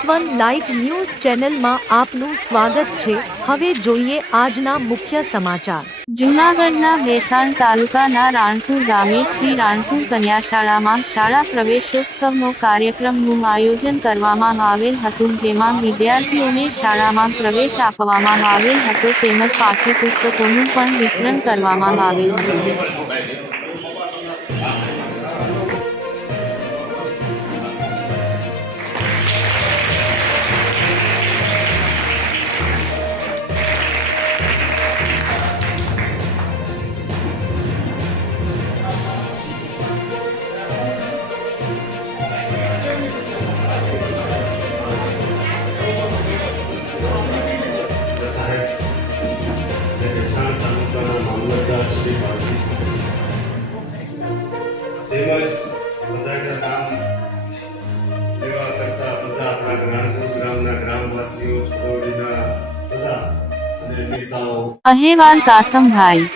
S1 light news ચેનલમાં આપનું સ્વાગત છે। હવે જોઈએ આજના મુખ્ય સમાચાર। જૂનાગઢના ભેસાણ તાલુકાના રાણપુર ગામે શ્રી રાણપુર કન્યાશાળામાં શાળા પ્રવેશોત્સવનો કાર્યક્રમનું આયોજન કરવામાં આવેલ હતું, જેમાં વિદ્યાર્થીઓને શાળામાં પ્રવેશ આપવામાં આવેલ હતો તેમજ પાઠ્યપુસ્તકોનું પણ વિતરણ કરવામાં આવેલ હતું। ભેસાણ તાલુકાના મામલતદાર શ્રી ભારતી સાહેબ તેમજ બધાના નામ લેવા કરતા બધા આપણા રાણપુર ગ્રામના ગ્રામવાસીઓ, છોડોડીના બધા અને નેતાઓ। અહેવાલ કાસમભાઈ।